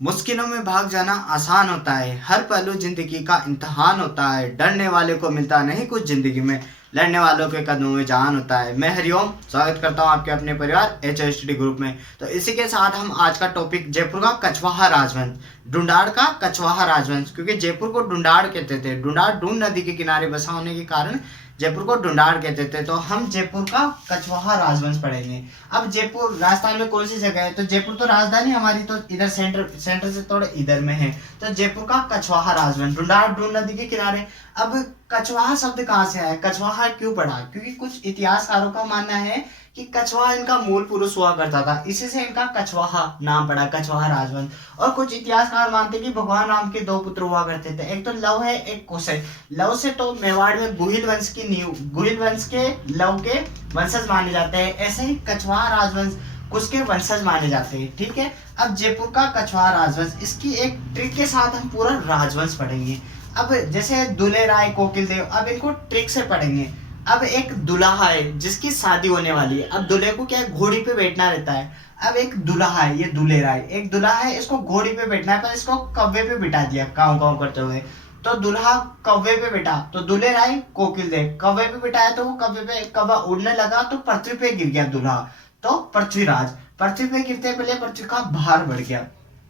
मुश्किलों में भाग जाना आसान होता है, हर पहलू जिंदगी का इम्तिहान होता है। डरने वाले को मिलता नहीं कुछ जिंदगी में, लड़ने वालों के कदमों में जान होता है। मैं हरिओम स्वागत करता हूं आपके अपने परिवार HSTD ग्रुप में। तो इसी के साथ हम आज का टॉपिक जयपुर का कछवाहा राजवंश, ढूंढाड़ का कछवाहा राजवंश, क्योंकि जयपुर को ढूंढाड़ कहते थे। ढूंढाड़ ढूंढ नदी के किनारे बसा होने के कारण जयपुर को ढूंढाड़ कहते थे। तो हम जयपुर का कछवाहा राजवंश पढ़ेंगे। अब जयपुर राजस्थान में कौन सी जगह है? तो जयपुर तो राजधानी हमारी तो इधर सेंटर से थोड़े इधर में है। तो जयपुर का कछवाहा राजवंश, ढूंढाड़ ढूंढ नदी के किनारे। अब कछवाहा शब्द कहाँ से आया? कछवाहा क्यों पड़ा? क्योंकि कुछ इतिहासकारों का मानना है कि कछवाहा इनका मूल पुरुष हुआ करता था, इसी से इनका कछवाहा नाम पड़ा, कछवाहा राजवंश। और कुछ इतिहासकार मानते कि भगवान राम के दो पुत्र हुआ करते थे, एक तो लव है, एक कुश है। लव से तो मेवाड़ में गुहिल वंश की नींव, गुहिल वंश के लव के वंशज माने जाते हैं। ऐसे ही कछवाहा राजवंश कुश के वंशज माने जाते हैं। ठीक है। अब जयपुर का कछवाहा राजवंश, इसकी एक ट्रिक के साथ हम पूरा राजवंश पढ़ेंगे। अब जैसे दुले राय, कोकिल देव, अब इनको ट्रिक से पढ़ेंगे। अब एक दुल्हा है जिसकी शादी होने वाली है। अब दूल्हे को क्या है, घोड़ी पे बैठना रहता है। अब एक दुल्हा है, ये दूल्हे राय, एक दुल्हा है, इसको घोड़ी पे बैठना है, पर इसको कव्वे पे बिठा दिया काव काव करते हुए। तो दुल्हा कव्वे पे बैठा, तो दूल्हे राय कोकिल देव कव्वे पे बिठाया, तो वो कव्वे पे कव्वा उड़ने लगा तो पृथ्वी पे गिर गया दूल्हा। तो पृथ्वीराज, पृथ्वी पे गिरते पहले पृथ्वी का भार बढ़ गया,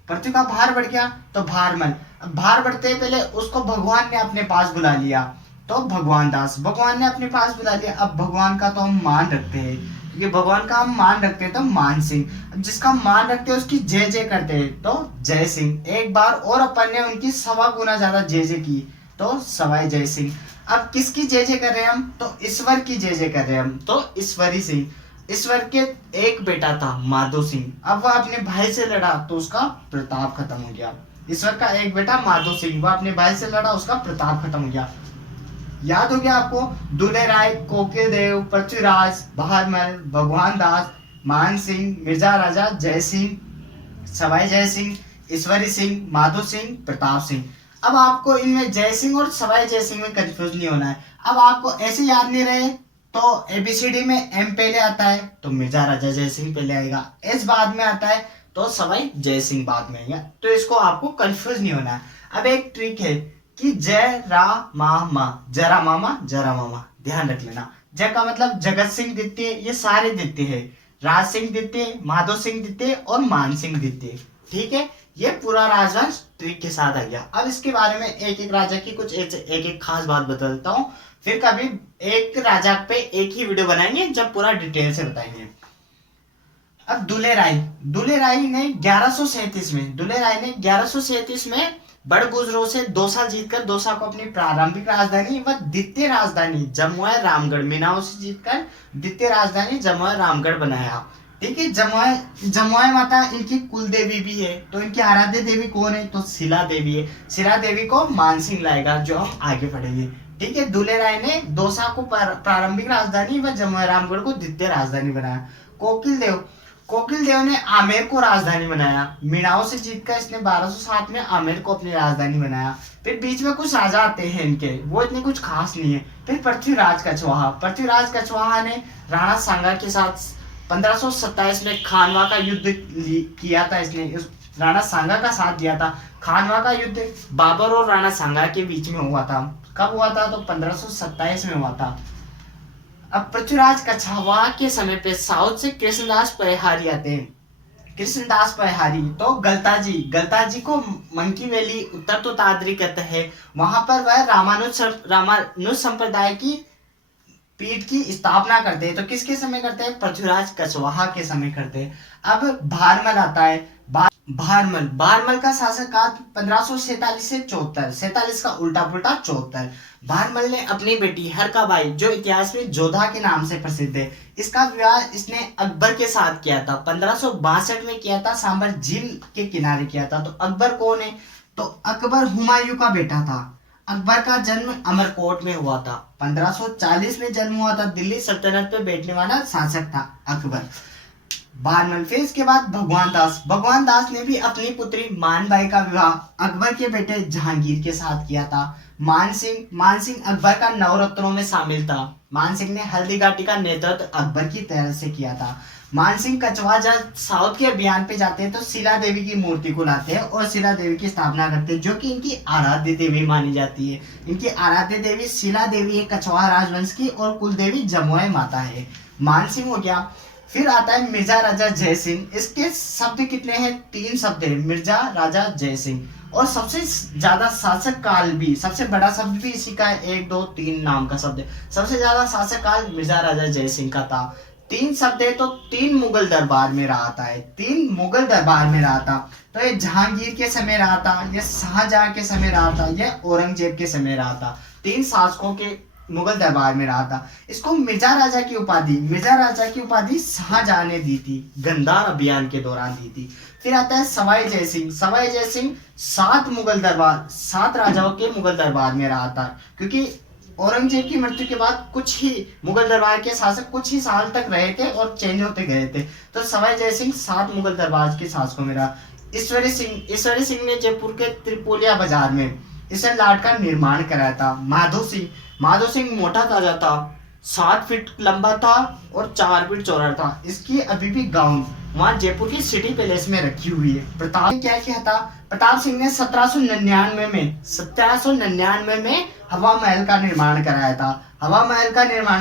पृथ्वी का भार बढ़ गया तो भारमल। भार बढ़ते पहले उसको भगवान ने अपने पास बुला लिया, तो भगवान दास, भगवान ने अपने पास बुला लिया। अब भगवान का तो हम मान रखते हैं, क्योंकि भगवान का हम मान रखते हैं, तो मान सिंह। अब जिसका मान रखते हैं उसकी जय जय करते हैं, तो जय सिंह। एक बार और अपन ने उनकी 1.25 गुना ज्यादा जय जय की, तो सवाई जय सिंह। अब किसकी जय जय कर रहे हैं हम? तो ईश्वर की जय जय कर रहे हैं हम, तो ईश्वरी सिंह। ईश्वर के एक बेटा था माधो सिंह, अब वह अपने भाई से लड़ा तो उसका प्रताप खत्म हो गया। ईश्वर का एक बेटा माधो सिंह, वह अपने भाई से लड़ा, उसका प्रताप खत्म हो गया। याद हो गया आपको? दूल्हे राय, कोकिल देव, पृथ्वीराज, भारमल, भगवान दास, मान सिंह, मिर्जा राजा, जय सिंह, सवाई जय सिंह, ईश्वरी सिंह, माधो सिंह, प्रताप सिंह। अब आपको इनमें जय सिंह और सवाई जय सिंह में कंफ्यूज नहीं होना है। अब आपको ऐसे याद नहीं रहे तो ABCD में M पहले आता है तो मिर्जा राजा जय सिंह पहले आएगा, S बाद में आता है तो सवाई जय सिंह बाद में आएगा। तो इसको आपको कंफ्यूज नहीं होना है। अब एक ट्रिक है कि जय रा मामा, जरा मामा, जरा मामा, ध्यान रख लेना। जय का मतलब जगत सिंह द्वितीय, ये सारे द्वितीय है। राज सिंह द्वितीय, माधो सिंह द्वितीय और मान सिंह द्वितीय। ठीक है, ये पूरा राजवंश ट्रिक के साथ आ गया। अब इसके बारे में एक एक राजा की कुछ एक एक खास बात बता देता हूँ, फिर कभी एक राजा पे एक ही वीडियो बनाएंगे जब पूरा डिटेल से बताएंगे। अब दूल्हे राय, दूल्हे राय ने 1137 में, दूल्हे राय ने 1137 में बड़गुजरों से दौसा जीतकर दौसा को अपनी प्रारंभिक राजधानी व द्वितीय राजधानी जमुआ रामगढ़, मीनाओं से जीतकर द्वितीय राजधानी जमुआ रामगढ़ बनाया। ठीक है, जमुआ माता इनकी कुल देवी भी है। तो इनकी आराध्य देवी कौन है? तो शिला देवी है। शिला देवी को मानसिंह लाएगा, जो हम आगे पढ़ेंगे। ठीक है, दूल्हे राय ने दौसा को प्रारंभिक राजधानी व जमुआ रामगढ़ को द्वितीय राजधानी बनाया। कोकिल देव, कोकिल देव ने आमेर को राजधानी बनाया। मीणाओं से जीतकर इसने 1207 में आमेर को अपनी राजधानी बनाया। फिर बीच में कुछ राजा आते हैं इनके, वो इतने कुछ खास नहीं है। फिर पृथ्वीराज कछवाहा, पृथ्वीराज कछवाहा ने राणा सांगा के साथ 1527 में खानवा का युद्ध किया था। इसने राणा सांगा का साथ दिया था। खानवा का युद्ध बाबर और राणा सांगा के बीच में हुआ था। कब हुआ था? तो 1527 में हुआ था। अब पृथ्वीराज कछवाहा के समय पे साउथ से कृष्णदास परिहारी आते हैं। कृष्णदास परिहारी तो गलताजी को मंकी वैली उत्तर तो तादरी कहते हैं। वहां पर वह रामानुज संप्रदाय की पीठ की स्थापना करते हैं। तो किसके समय करते हैं? पृथ्वीराज कछवाहा के समय करते हैं। अब भारमल आता है। भारमल का शासनकाल 1547 से 74, 47 का उल्टा पुल्टा 74। भारमल ने अपनी बेटी हरकाबाई, जो इतिहास में जोधा के नाम से प्रसिद्ध है, इसका विवाह इसने अकबर के साथ किया था। 1562 में किया था, सांबर झील के किनारे किया था। तो अकबर कौन है? तो अकबर हुमायूं का बेटा था। अकबर का जन्म अमरकोट में हुआ था। 1540 में जन्म हुआ था। दिल्ली सल्तनत पे बैठने वाला शासक था अकबर। भारमल। फिर इसके बाद भगवान दास ने भी अपनी पुत्री मानबाई का विवाह अकबर के बेटे जहांगीर के साथ किया था। मान सिंह अकबर का नवरत्नों में शामिल था। मान सिंह ने हल्दी घाटी का नेतृत्व अकबर की तरह से किया था। मान सिंह कछवाहा जब साउथ के अभियान पे जाते हैं तो शिला देवी की मूर्ति को लाते हैं और शिला देवी की स्थापना करते हैं, जो कि इनकी आराध्य देवी मानी जाती है। इनकी आराध्य देवी शिला देवी है कछवाहा राजवंश की, और कुल देवी जमुई माता है। मान सिंह हो गया। फिर आता है मिर्जा राजा जय सिंह। इसके शब्द कितने हैं? 3 शब्द है, मिर्जा राजा जय सिंह। और सबसे ज्यादा शासक काल भी, सबसे बड़ा शब्द भी इसी का है, 1 2 3 नाम का शब्द है। सबसे ज्यादा शासक काल मिर्जा राजा जय सिंह का था। 3 शब्द है तो 3 मुगल दरबार में रहा था। 3 मुगल दरबार में रहा था। तो ये जहांगीर के समय रहा था, ये शाहजहां के समय रहा था, ये औरंगजेब के समय रहा था। 3 शासकों के मुगल दरबार में रहा था। इसको मिर्जा राजा की उपाधि शाहजहां ने दी थी, गंदार अभियान के दौरान दी थी। फिर आता है सवाई जय सिंह। सवाई जय सिंह 7 राजाओं के मुगल दरबार में रहा था, क्योंकि औरंगजेब की मृत्यु के बाद कुछ ही मुगल दरबार के शासक कुछ ही साल तक रहे थे और चेंज होते गए थे। तो सवाई जय सिंह 7 मुगल दरबार के शासकों में रहा। ईश्वरी सिंह ने जयपुर के त्रिपोलिया बाजार में इसे लाट का निर्माण कराया था। माधो सिंह मोटा ताजा था, 7 फीट लंबा था और 4 फीट चौड़ा था। इसकी अभी भी गाउन वहां जयपुर की सिटी पैलेस में रखी हुई है। प्रताप क्या किया था? प्रताप सिंह ने 1799 में हवा महल का निर्माण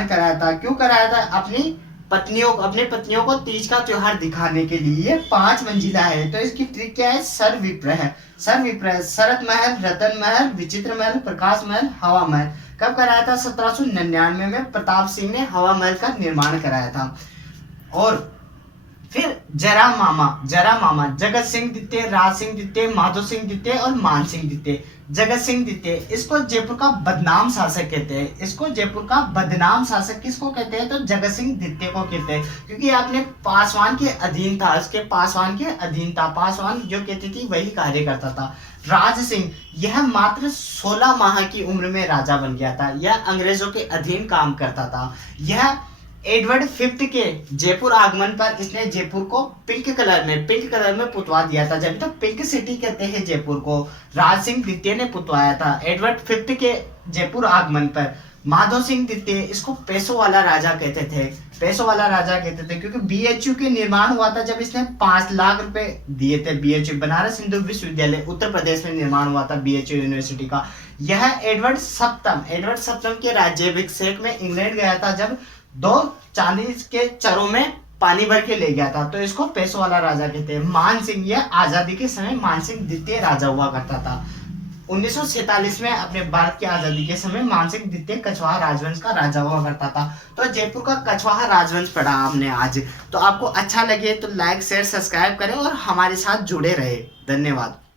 कराया था। क्यों कराया था? अपनी पत्नियों को तीज का त्योहार दिखाने के लिए। 5 मंजिला है। तो इसकी ट्रिक क्या है? सर्वविग्रह, शरत महल, रतन महल, विचित्र महल, प्रकाश महल, हवा महल। कब कराया था? 1799 में प्रताप सिंह ने हवा महल का निर्माण कराया था। और फिर जरा मामा जगत सिंह द्वितीय, राज सिंह द्वितीय, माधो सिंह द्वितीय और मान सिंह द्वितीय। जगत सिंह द्वितीय, इसको जयपुर का बदनाम शासक कहते हैं। किसको कहते हैं? तो जगत सिंह द्वितीय को कहते हैं, क्योंकि आपने पासवान के अधीन था। पासवान जो कहती थी वही कार्य करता था। राज सिंह, यह मात्र 16 माह की उम्र में राजा बन गया था। यह अंग्रेजों के अधीन काम करता था। यह एडवर्ड 5th के जयपुर आगमन पर इसने जयपुर को पिंक कलर में पुतवा दिया था। जब तो पिंक सिटी कहते हैं जयपुर को। राज सिंह द्वितीय ने पुतवाया था एडवर्ड 5th के जयपुर आगमन पर। माधो सिंह द्वितीय, इसको पैसों वाला राजा कहते थे, क्योंकि BHU के निर्माण हुआ था जब इसने 5 लाख रुपए दिए थे। BHU बनारस हिंदू विश्वविद्यालय उत्तर प्रदेश में निर्माण हुआ था BHU यूनिवर्सिटी का। यह एडवर्ड सप्तम के राज्याभिषेक में इंग्लैंड गया था, जब 2 चांदी के चरों में पानी भर के ले गया था। तो इसको पैसों वाला राजा कहते हैं। मान सिंह, यह आजादी के समय मान सिंह द्वितीय राजा हुआ करता था। 1947 में अपने भारत की आजादी के समय मान सिंह द्वितीय कछवाहा राजवंश का राजा हुआ करता था। तो जयपुर का कछवाहा राजवंश पढ़ा आपने आज। तो आपको अच्छा लगे तो लाइक शेयर सब्सक्राइब करें और हमारे साथ जुड़े रहे। धन्यवाद।